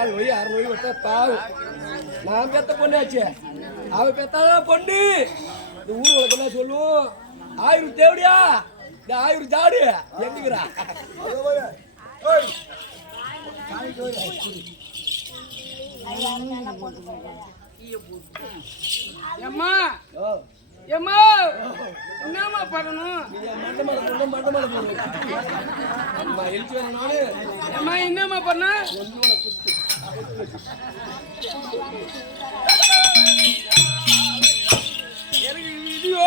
4 நோய் 6 நோய் விட்டா பாவம். நான் பெத்த பொண்ணாச்சு, அவ பெத்தாதான் பொண்ணு. இந்த ஊர் உலகம் என்ன சொல்லுவோம், 1000 தேவடியா இந்த 1000 ஜாடு எங்குறா. ஏம்மா ஏம்மா என்னம்மா பண்ணணும்? ஏம்மா என்னம்மா பண்ண? எனக்கு வீடியோ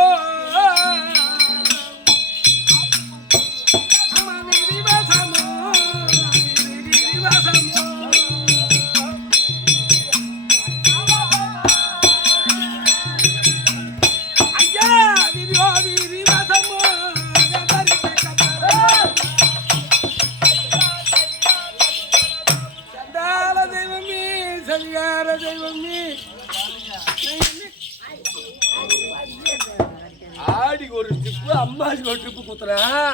ஆடிக்கு ஒரு ட்ரிப்பு அம்மாவுக்கு ஒரு ட்ரிப்பு குத்துறேன்.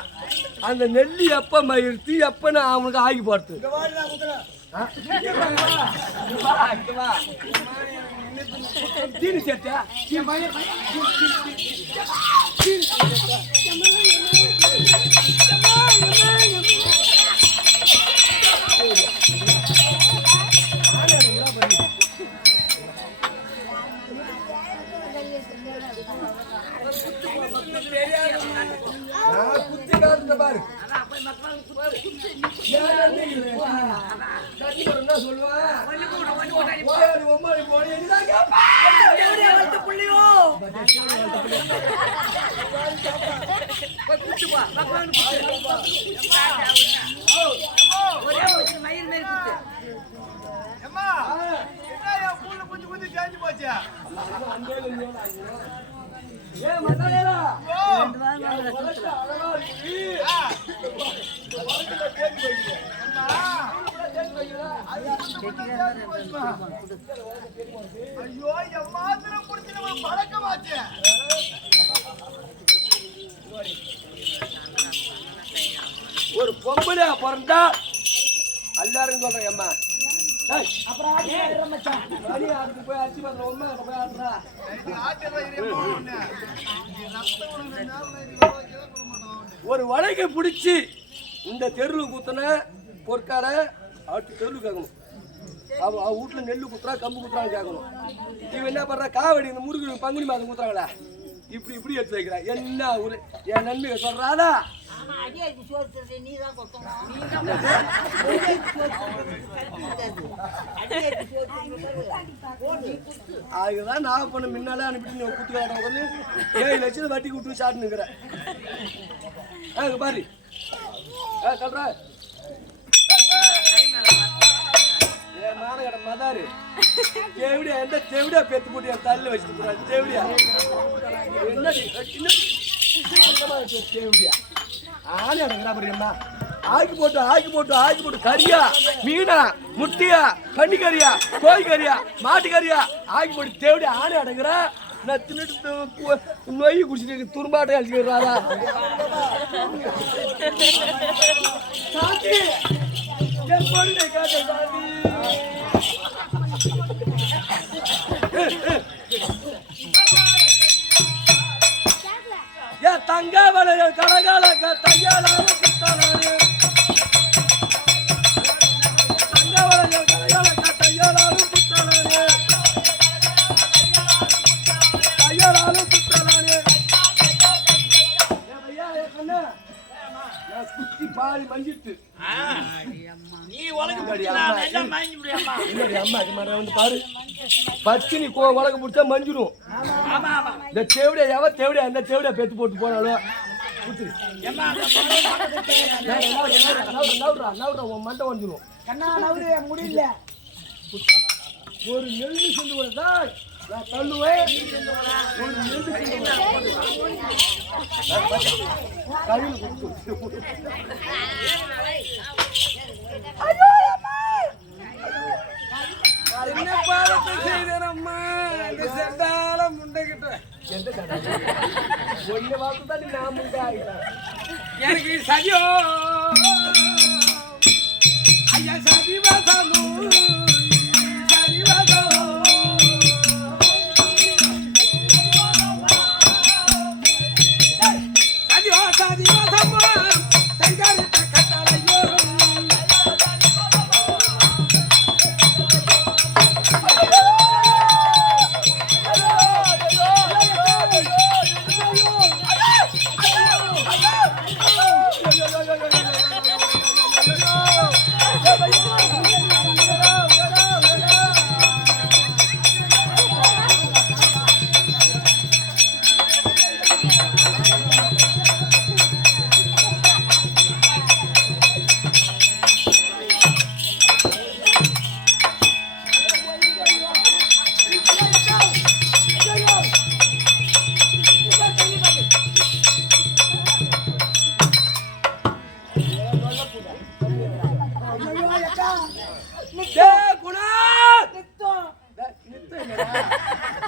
அந்த நெல்லி எப்ப மயிர்த்து எப்ப நான் அவனுக்கு ஆகி போடுது. தீனி சேட்டா பாரு ஐயோ எம்மாத்திரம் குடிச்சு நம்ம பழக்கமாச்சு. ஒரு பொம்பளை பிறந்தா எல்லாரும் சொல்றேன் அம்மா. அப்புறம் போய் அரிசி பாத்திரம் போய் ஆடுறா. ஒரு வலைக்கு பிடிச்சி இந்த தெருவில் குத்துன பொற்கார அவட்டு தெருவில் கேட்கணும். அவ வீட்டுல நெல்லு குத்துறா கம்பு குத்துறான்னு கேட்கணும். இவன் என்ன பண்றா, காவடி இந்த முருகு பங்குனி மாதம் குத்துறாங்களா இப்படி இப்படி எடுத்து வைக்கிறா. என்ன ஒரு என் நன்மையை சொல்றாதா? அதுதான் நான் பண்ண முன்னாலே அனுப்பிட்டு நீ குத்துக்காரன் வந்து 7 லட்சம் வட்டி விட்டு சாப்பிட்டுக்கிறேன். பாரு சொல்ற நானகட மதாரு தேவடியா எந்த தேவடியா பேத்து போட்டு என் தள்ள வச்சுட்டு போறாரு. தேவடியா என்ன தேவடியா ஆளு அடங்குறா பாருங்கம்மா. ஆக்கி போட்டு கறியா மீனா முட்டியா பன்னிக்கறியா கோழிக்கறியா மாட்டுக்கறியா ஆக்கி போட்டு தேவடியா ஆணை அடங்குறா. நான் தின்னுட்டு நொய் குடிச்சிட்டு துரும்பாட்டை அழிச்சுக்கிறாரா. சாந்தி என் பொண்ணை காட்ட சாந்தி. ஏ தங்க வளைய கலகால தையாலும் குத்தாலே தங்க வளைய கலகால தையாலும் குத்தாலே தையாலும் குத்தாலே. குத்தி பாதி மஞ்சிட்டு பாரு பச்சினி உலக பிடிச்சா மஞ்சிடும். இந்த தேவடியா தேவடியா அந்த தேவடியா பெத்து போட்டு போனாலும் உன் மண்டை வந்துடும். முடியல ஒரு நெல்லு சொல்லி கொடுத்தான் நான் தள்ளுவேன். ஒரு நெல்லு கையில் கொடுத்து என்ன பாவத்தை செய்தேனம்மா இந்த செண்டால முண்டைகிட்ட ஒன்னு வாக்குதான் நான் முண்டை ஆகிட்டேன். எனக்கு சதியோ ஐயா சதி வாசமும்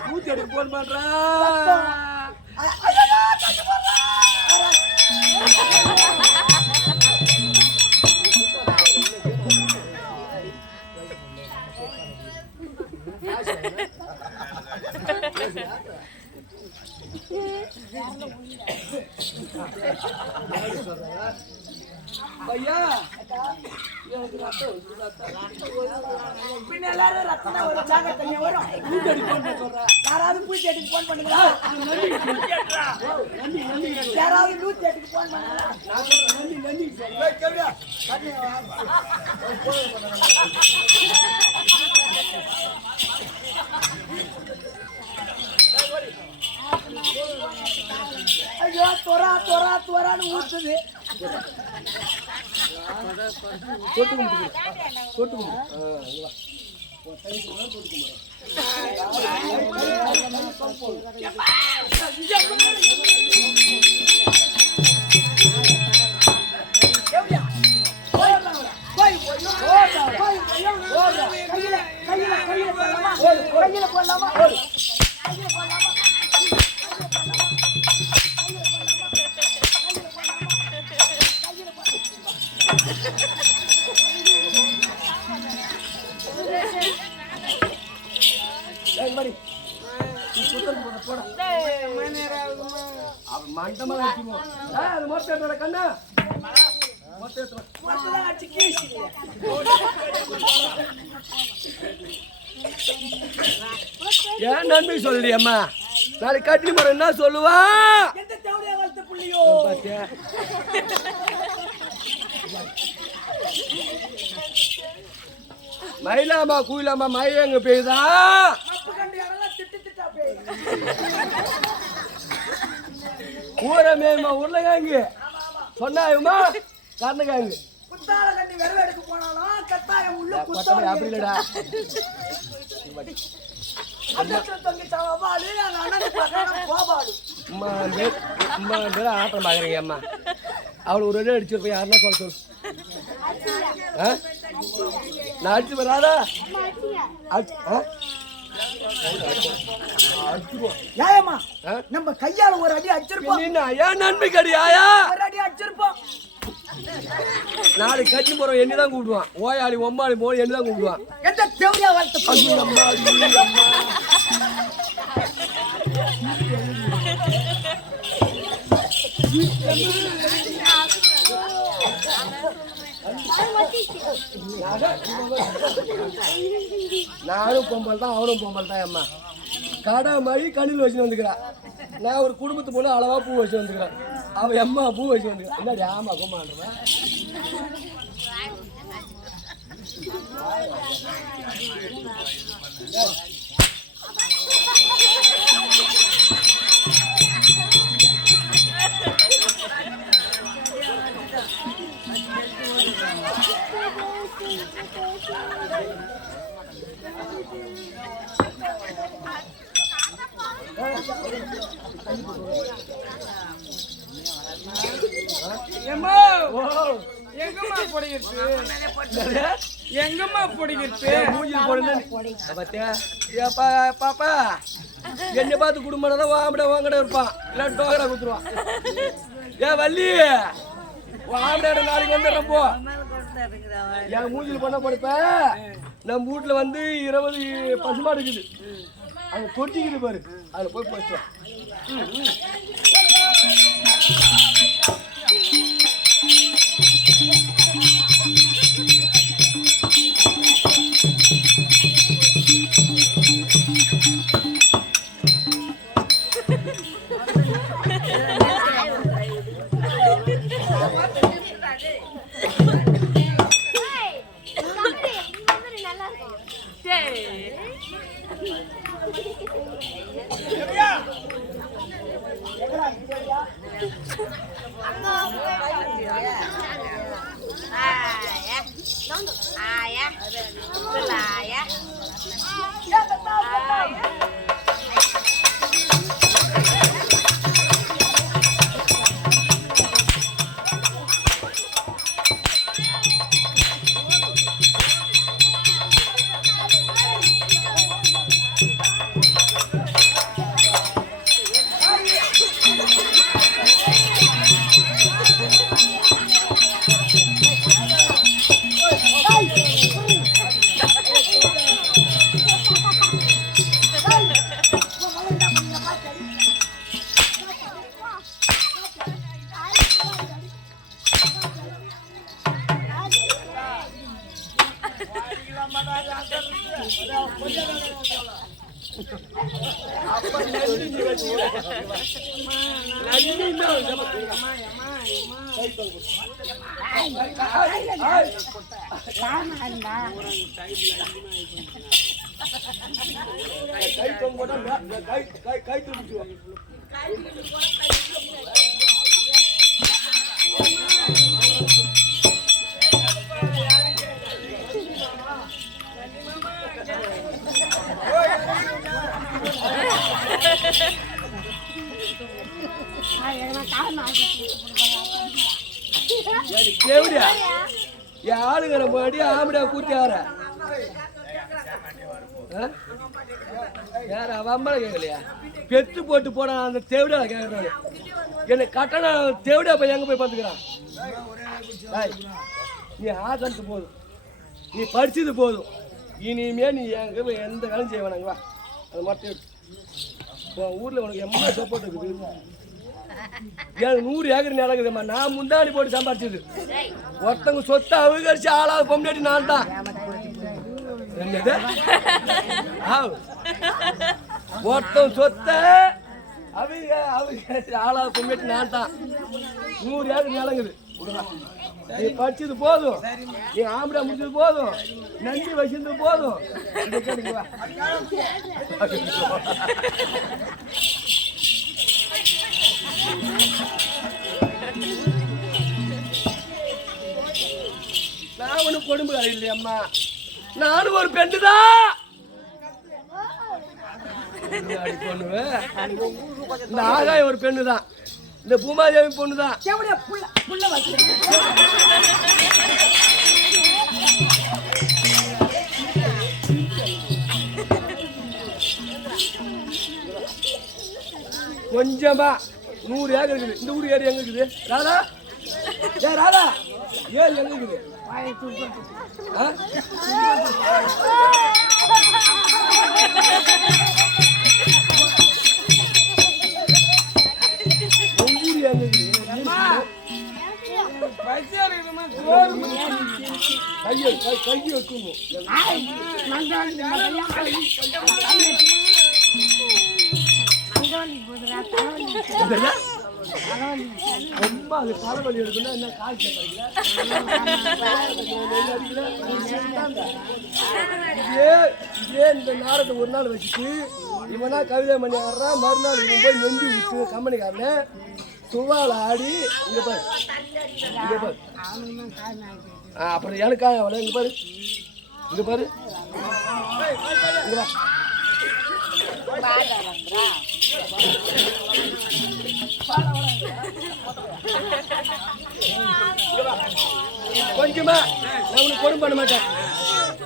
பூச்சி அடிக்க போன் பண்றா ஐயா பின்ன எல்லாரும் ரத்தம் வரும் சாக தண்ணி வரும் யாராவது பூச்சி அடிக்கு போன் பண்ணுங்களா யாராவது 108க்கு போன் பண்ணுங்களா ஐயோ தொரா தொரா தொரான்னு ஊத்துது கையில போடலாமா மண்டமா அது மொத்த கண்ணா ஏன் நன்மை சொல்லியம்மா நாளைக்கு கட்டி மரம் என்ன சொல்லுவா மயிலாமா குயிலாமா மழை எங்க பெய்யுதா ஊரமேமா உருளைக்காங்க சொன்னாயுமா கரணக்காங்க அப்படி இல்லடா ஆட்டம் பாக்குறீங்க அம்மா அவளை ஒரு ரெண்டு அடிச்சிருப்பேன் யாருன்னா சொல்ல சொல்லு நான் அடிச்சு வராதா நம்ம கையால ஒரு அடி அடிச்சிருப்போம் ஏன் நன்மை கடியாயா ஒரு அடி அடிச்சிருப்போம் நாளைக்கு கட்சி போறோம் என்னதான் கூப்பிடுவான் ஓயாளி ஒம்மாளி போய் என்னதான் கூப்பிடுவான் எந்த தேவையா வளர்த்து நானும் பொம்பல் தான் அவனும் பொம்பல் தான் அம்மா கடை மாதிரி கண்ணில் வச்சுன்னு வந்துக்கிறேன் நான் ஒரு குடும்பத்து போல அளவா பூ வச்சு வந்துக்கிறேன் அவன் அம்மா பூ வச்சு வந்துக்கிறேன் என்னடி ஆமா கொம்மான்றவன் எங்கம்மா பிடிக்கிறது மூஞ்சில் போடுங்க பாப்பா என்னை பார்த்து குடும்பம் தான் வாங்கட இருப்பான் இல்லை டோகரா குத்துருவான் ஏன் வள்ளி வாங்கட நாளைக்கு வந்துடுறப்போ என் மூஞ்சில் பண்ண படிப்பேன் நம்ம வீட்டில் வந்து 20 பசுமாடு இருக்குது அங்கே தொட்டிக்குது பாரு அதில் போய் போயிட்டோம் அப்ப நன்றி நீ வச்சுக்கிற. நன்றி தான் கை தொங்கு. கை தொங்க போட்டா கை தூக்கிடுவோம். எப்படியா என் ஆளுங்கிற முன்னாடி ஆம்படியா கூட்டி ஆற யார வம்பளை கேட்கலையா? பெத்து போட்டு போன அந்த தேவடியா கேட்கறாரு. என்னை கட்டணம் தேவடியா போய் எங்க போய் பார்த்துக்கிறான்? நீ ஆசனத்து போதும், நீ படிச்சது போதும், இனிமே நீ எங்க போய் எந்த வேலையும் செய்ய வேணாங்க. வா அது மட்டும் உன் ஊர்ல உனக்கு எம்மா சப்போர்ட் இருக்குது. எனக்கு 100 ஏக்கர் நிலம் இருக்குதும்மா. நான் முந்தாடி போட்டு சம்பாரிச்சது. ஒருத்தவங்க சொத்தை அவுகரிச்சு ஆளாக பொம்னாட்டி நான் தான். என்னது ஒருத்தவங்க சொத்தை அவங்க ஆளாக பொம்னாட்டி நான் தான். 100 ஏக்கர் நிலங்குது. நீ படிச்சது போதும், நீ ஆம்பளை முடிச்சது போதும், நன்றி வச்சிருந்தது போதும். கேட்டுக்குவா நான் ஒன்னும் கொடுமை இல்லையம்மா. நானும் ஒரு பெண்ணு தான். இந்த ஆகாய ஒரு பெண்ணு தான். இந்த பூமாதேவி பொண்ணு தான். கொஞ்சமா 100 ஏக்கர் இருக்குது. இந்த ஊர் ஏரி எங்க இருக்குது? ராதா ஏ ராதா ஏரி எங்க இருக்குது? கையை வச்சுக்கணும். ரொம்ப அது தலைவலி எடுக்கணும். என்ன காய்ச்ச இதே இந்த நாடகத்தை ஒரு நாள் வச்சுட்டு இவனா கவிதை பண்ணி ஆடுறான். மறுநாள் இவன் போய் நெஞ்சு விட்டு கம்பெனிக்காரன துவால ஆடி இங்க பாரு இங்க பாரு. அப்புறம் எனக்கா அவளை இங்க பாரு இங்க பாரு கொஞ்சமா நான் உனக்கு பொறுப்பு பண்ண மாட்டேன்.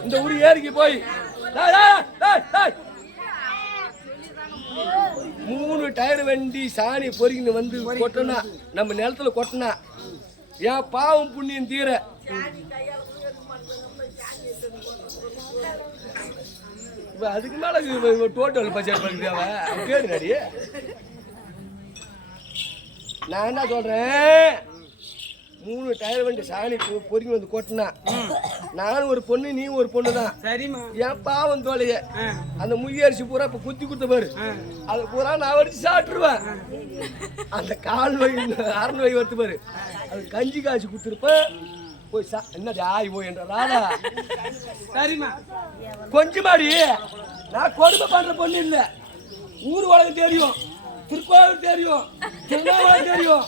இந்த ஊர் ஏரிக்கு போய் 3 டயர் வண்டி சாணி பொறுக்கின்னு வந்து கொட்டினா நம்ம நிலத்துல கொட்டினா என் பாவம் புண்ணியம் தீர. அதுக்கு மேல டோட்டல் பட்ஜெட் பண்ணுறாவ கேடு நடி. நான் என்ன சொல்றேன், 3 டயர் வண்டி சாணி பொறுக்கி வந்து கொட்டினா நானும் ஒரு பொண்ணு நீ ஒரு பொண்ணு தான். சரிம்மா. என் பாவம் தோலைய அந்த முயற்சி பூரா இப்ப குத்தி கொடுத்த பாரு, அதை பூரா நான் வச்சு சாப்பிட்டுருவேன். அந்த கால் வகை அரண் வகை வருத்து பாரு, அது கஞ்சி காய்ச்சி கொடுத்துருப்பேன். போய் என்னடி ஆய் போய் என்றாரா? சரிம்மா. கொஞ்சமாடி நான் கொடுமை பண்ற பொண்ணு இல்ல. ஊர் உலகம் தெரியும், திருக்கோவில் தெரியும், திருநாவளம் தெரியும்,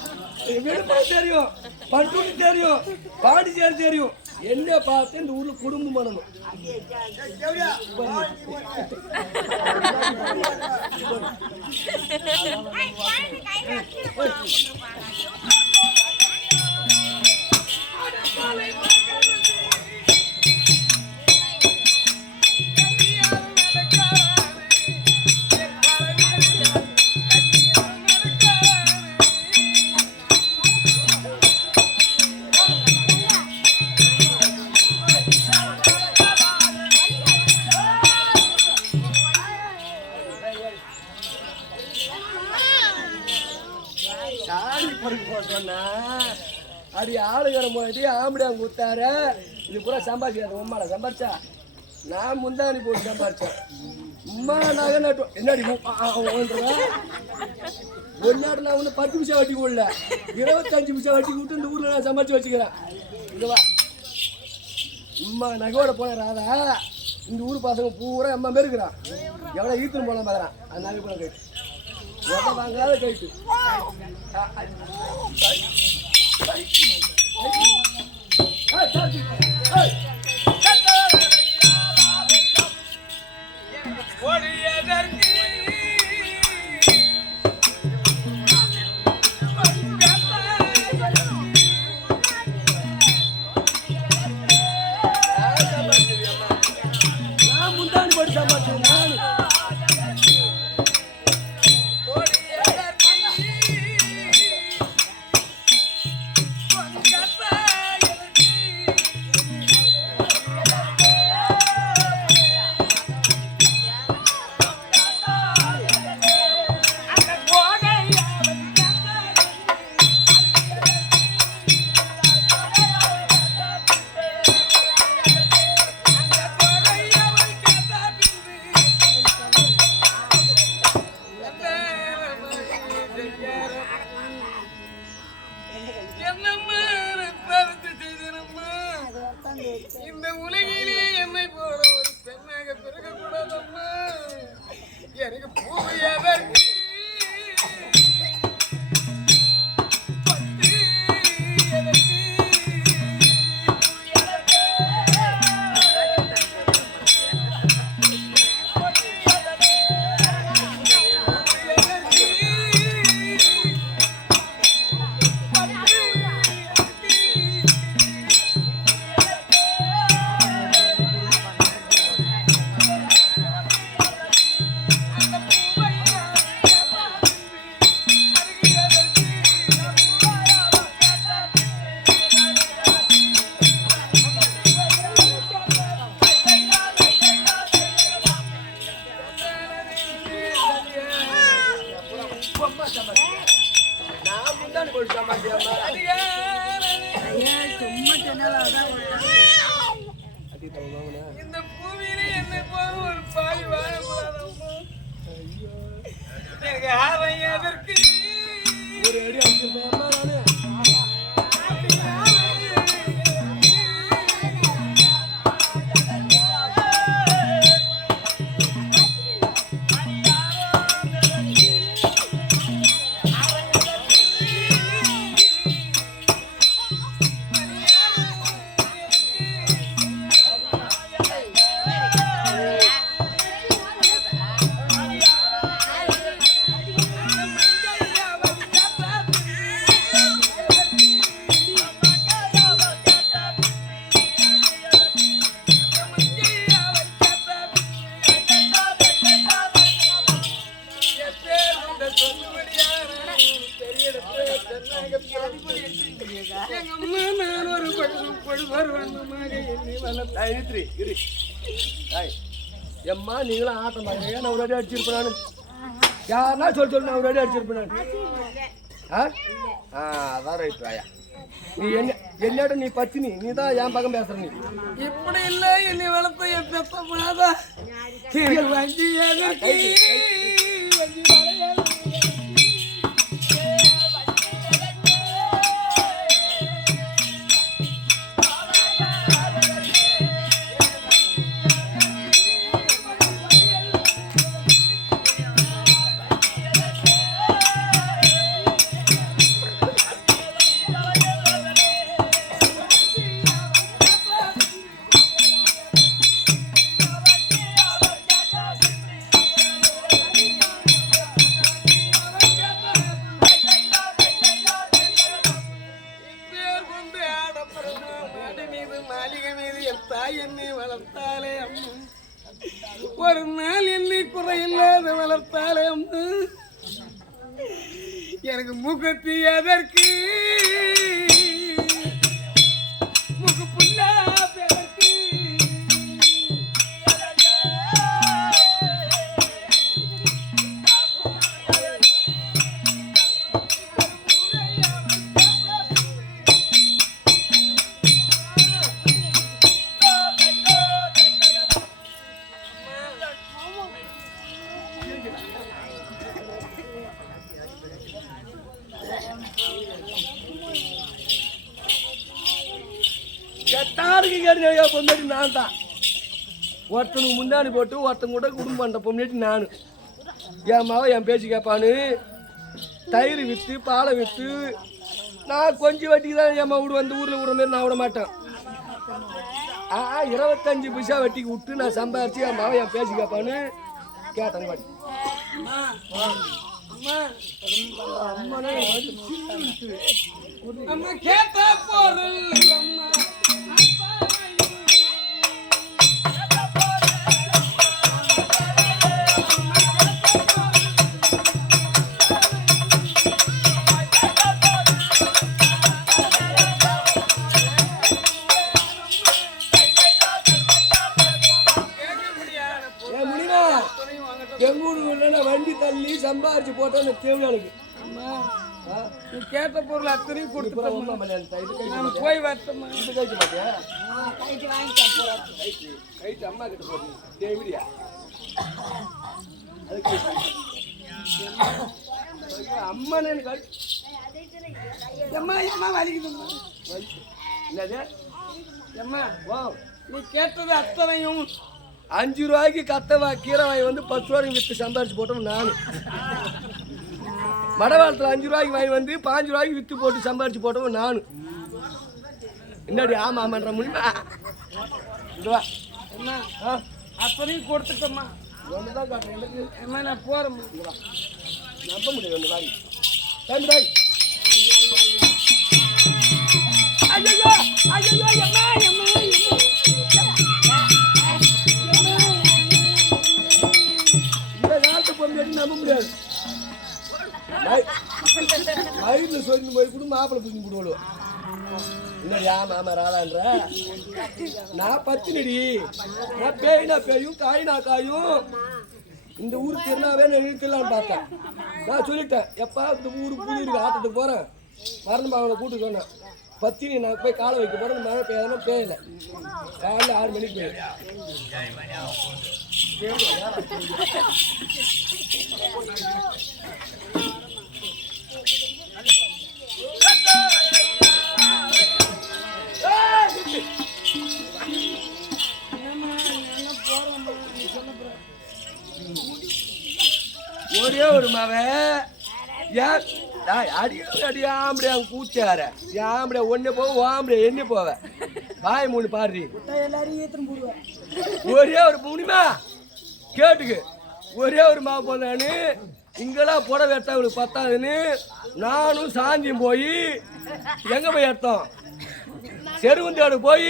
விழுப்புரம் தெரியும், பண்டூரி தெரியும், பாண்டிச்சேரி தெரியும். என்ன பார்த்து இந்த ஊர்ல குடும்பம் பண்ணணும். அடி ஆளுகிற முன்னாடி ஆம்படியா கொடுத்தாரு. இது பூரா சம்பாதிக்காது. உம்மால சம்பாதிச்சா நான் முந்தாணி போட்டு சம்பாரிச்சேன். அம்மா நகை நட்டோம் என்னடி ஒரு நேரம் நான் ஒன்று 10 பைசா வட்டி போடல, 25 பைசா வட்டி விட்டு இந்த ஊரில் நான் சம்பாரிச்சு வச்சுக்கிறேன். இதுவா அம்மா நகையோட போனேன் ராதா. இந்த ஊர் பசங்க பூரா அம்மா மாரி இருக்கிறான். எவ்வளோ ஈத்துன்னு போகலாம் பார்க்குறான். அந்த நகை போன கைட்டு உத வாங்காத கைட்டு இந்த உலகிலே என்னை போல ஒரு பெண்ணாக பிறக்க கூடாதம்மா. எனக்கு பூவை எதற்கு இந்த பூமியில என்னை போல ஒரு பாவி வாழக்கூடாதம்மா. எனக்கு ஆரம் எதற்கு ஒரு அடி அடிச்சிருப்பேன் நானு. எம்மா நீங்களும் ஆட்டம் பாருங்க. நான் ஒரு அடி அடிச்சிருப்பேன். நான் யாருன்னா சொல்லு நான் ஒரு அடி அடிச்சிருப்பேன். அதான் ரைட் ராயா. நீ என்னோட நீ பச்சினி, நீ தான் என் பக்கம் பேசுற. நீ இப்படி இல்லை என்னை வளர்த்த என் பெத்த மாதா வஞ்சி வளர்த்தாலே அம்மா. ஒரு நாள் என்னை குறையில்லாத வளர்த்தாலே அம்மா. எனக்கு முகத்தி எதற்கு முக புல்லா எதற்கு கேட்டு பொம்னாட்டி நான் தான். ஒருத்தனுக்கு முன்னாடி போட்டு ஒருத்தன் கூட குடும்பம் பண்ணுற பொம்னாட்டி நான். என் மாவன் என் பேச்சு கேட்பான்னு தயிர் விற்று பாலை விற்று நான் கொஞ்சம் வட்டிக்கு தான் என் வீடு வந்து ஊரில் விடுற மாதிரி நான் விட மாட்டேன். 25 பைசா வட்டிக்கு விட்டு நான் சம்பாரிச்சு என் மாவன் என் பேச்சு கேட்பான்னு கேட்டேன் வாட்டி. அம்மா கேட்ட பொருள் அம்மா வண்டி தள்ளி சம்பாரிச்சு போட்டா அந்த தேவையாளுக்கு நீ கேட்ட பொருள் அத்தனையும் கொடுத்து போய் வரட்டமா இது கைட்டு மாட்டியா கைட்டு அம்மா கிட்ட போட்டு தேவிடியா அம்மா அம்மா வலிக்குதும்மா என்னது அம்மா நீ கேட்டது அத்தனையும் 5 ரூபாய்க்கு கத்தவா கீரை வாங்கி வந்து 10 ரூபாய்க்கு விற்று சம்பாரிச்சு போட்டோம் நான். மடவாளத்தில் 5 ரூபாய்க்கு வாங்கி வந்து 5 ரூபாய்க்கு விற்று போட்டு சம்பாரிச்சு போட்டோம் நான். என்னடி ஆமா ஆமான்ற முடியுமா? இதுவா அம்மா அத்தனையும் கொடுத்துட்டம்மா. ஒன்று தான் காட்டுறேன் எனக்கு. அம்மா நான் போகிறேம்மா. நம்ப முடியாது ஒன்று வாங்கி தம்பி தாய். ஐயோ ஐயோ அம்மா அம்மா நம்ப முடியாது. வயிறுல சொல்லி போய் கூட மாப்பிள்ளை தூக்கி போடுவோம். என்னடி ஆமா ராதான்ற நான் பத்தினடி. நான் பேய்னா பேயும் காய்னா காயும். இந்த ஊருக்கு திருநாவே நான் இழுக்கலான்னு பார்த்தேன். நான் சொல்லிட்டேன் எப்பா இந்த ஊருக்கு புது இருக்கு ஆட்டத்துக்கு போறேன் மரணம் அவனை கூட்டு சொன்னேன். பத்தினி நான் போய் காலை வைக்க போறேன். மழை பெய்யாதான் பேயல. காலையில் 6 மணிக்கு போய் ஒரே ஒரு மவன் அடியாம்படியா கூச்சார ஆம்படியா ஒன்னே போவ ஆம்படியா என்ன போவ வாய் மூணு பாரு ஒரே ஒரு முனிமா கேட்டுக்கு ஒரே ஒரு மாவு போதான்னு இங்கெல்லாம் புடவை எடுத்தா அவளுக்கு பத்தாதுன்னு நானும் சாந்தியும் போய் எங்க போய் எடுத்தோம் செருகுந்தோடு போய்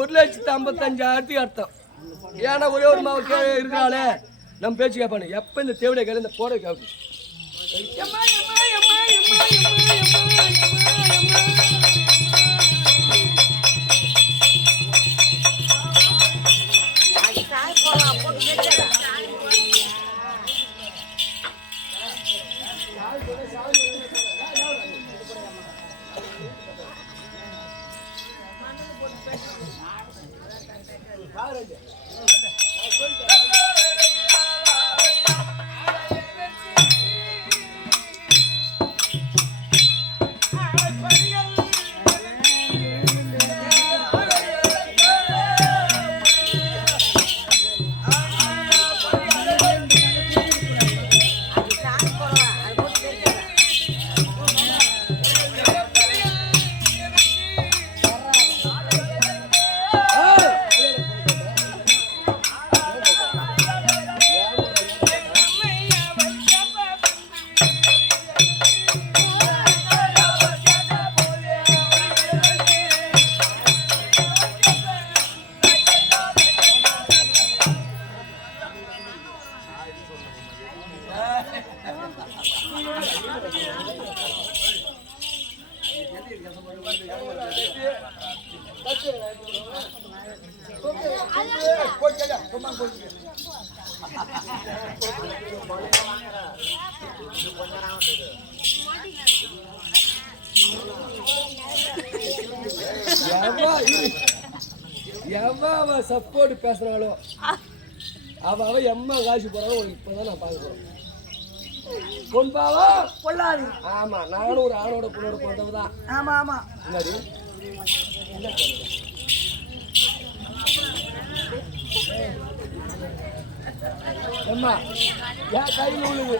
1,55,000 எடுத்தோம். ஏன்னா ஒரே ஒரு மாவு இருக்கிறாளே நம்ம பேச்சு கேட்பானு எப்ப இந்த தேவையை கேள்வி இந்த புடவை கேட்கும். எவ்வளோ சப்போர்ட் பேசுறாளோ அவ எம்மா காசு போறாலும் உனக்கு இப்பதான் நான் பார்க்க போறேன். பொன்பாவா பொல்லாது. ஆமா நானும் ஒரு ஆணோட பொண்ணோட பிறந்தவதான். ஆமா ஆமா. என்னடி என்ன அம்மா ஏன் கையில் உள்ளது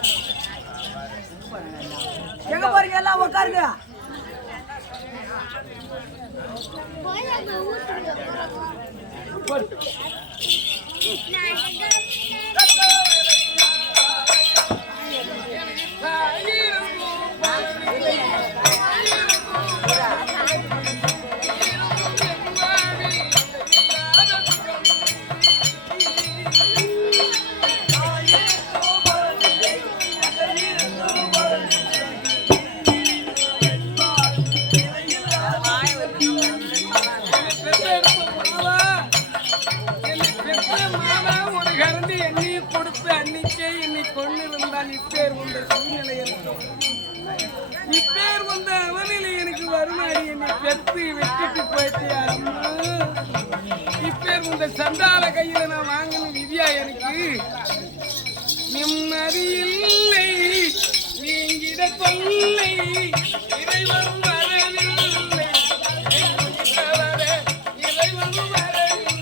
எங்க போறீங்க எல்லாம் உட்காருங்க இப்பேர் வந்த அவனில் எனக்கு வருமாடி என்னை பெற்று வெட்டிட்டு போயிட்டே அம்மா. இப்பேர் வந்த சண்டால கையில நான் வாங்கின விதியா எனக்கு நிம்மதி இல்லை நீங்கிட தொல்லை இறைவன் வரவில்லை இறைவன் வரவில்லை.